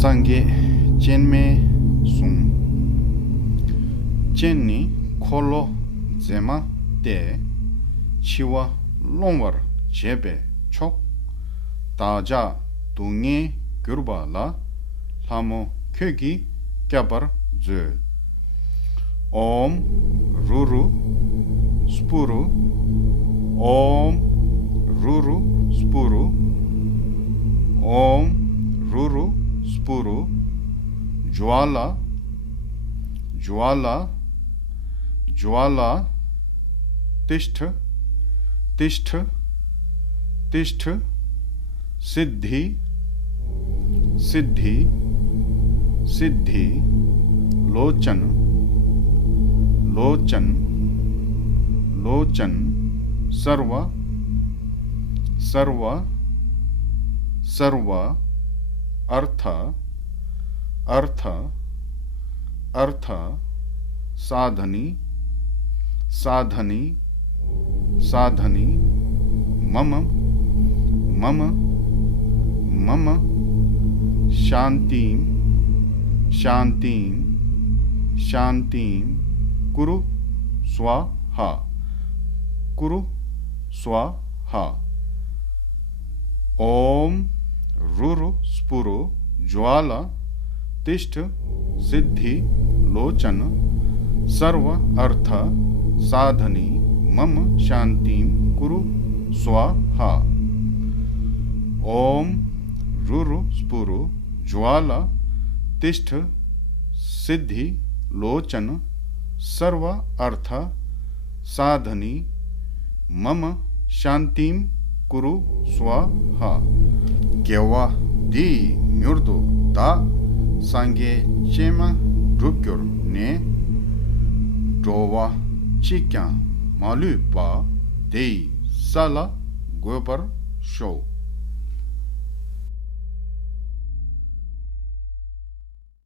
상게 젠메 숭 젠니 콜로 제마 때 치와 롱월 제베 촉 다자 동에 그르바라 하모 쾌기 꺄버 즈 옴 루루 스푸루 옴 루루 스푸루 옴 루루 스푸루 ज्वाला ज्वाला ज्वाला तिष्ठ तिष्ठ तिष्ठ सिद्धि सिद्धि सिद्धि लोचन लोचन लोचन सर्व सर्व सर्व अर्थ अर्थ अर्थ साधनी साधनी साधनी मम मम मम शांतिं शांतिं शांतिं कुरु स्वाहा कुरु स्वाहा ओम रुरु स्पुरु ज्वाला तिष्ठ सिद्धि लोचन सर्व अर्थ साधनी मम शांतिं कुरु स्वाहा ओम रुरु स्पुरु ज्वाला तिष्ठ सिद्धि लोचन सर्व अर्थ साधनी मम शांतिं कुरु स्वाहा केवा 디 뮤르도 다 상게 제마 루교르네 조와 치캬 마루파 데이 살라 고버 쇼